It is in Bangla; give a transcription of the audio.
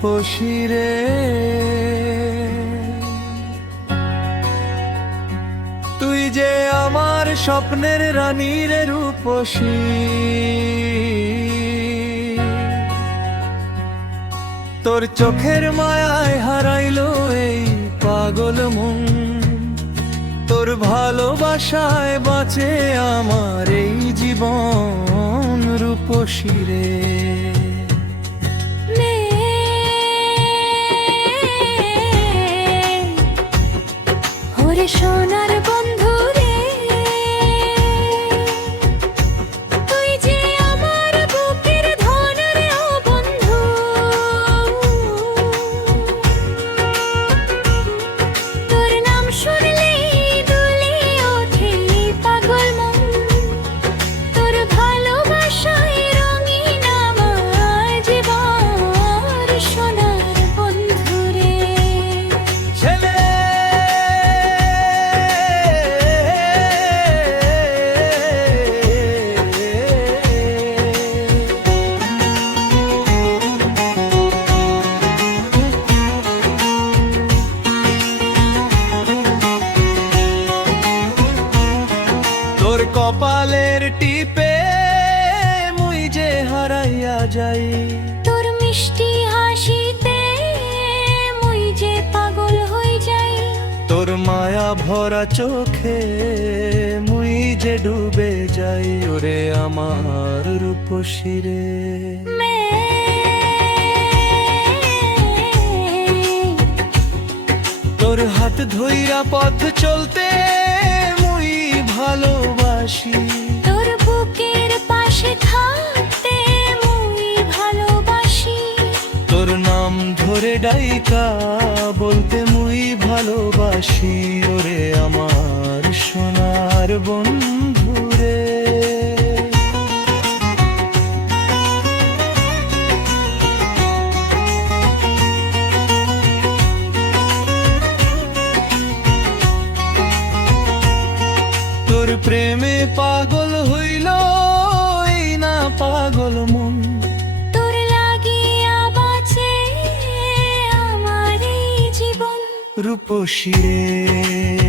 রূপসী রে। তুই যে আমার স্বপ্নের রানী রে রূপসী, তোর চোখের মায়ায় হারাইলো এই পাগল মন, তোর ভালোবাসায় বাঁচে আমার এই জীবন রূপসী রে। ওরে সোনার বন্ধু রে, তুই যে আমার বুকের ধন রে ও বন্ধু। তোর নাম শুনলেই দুলে ওঠে পাগল মন, তোর ভালোবাসায় রঙিন আমার জীবন সোনার বন্ধু রে। ছেলে তোর কপালের টিপে মুই যে হারাইয়া যাই, তোর মিষ্টি হাসিতে মুই যে পাগল হই যাই, তোর মায়া ভরা চোখে মুই যে ডুবে যাই ওরে আমার রূপসী রে। তোর হাত ধইরা পথ চলতে মুই ভালোবাসি, তোর বুকের পাশে থাকতে মুই ভালোবাসি, তোর নাম ধরে ডাইকা বলতে মুই ভালোবাসি ওরে আমার সোনার বন্ধু রে। তোর প্রেমে পাগল হইল এই না পাগল মন, তোর লাগিয়া বাঁচে আমার এই জীবন রূপসী রে।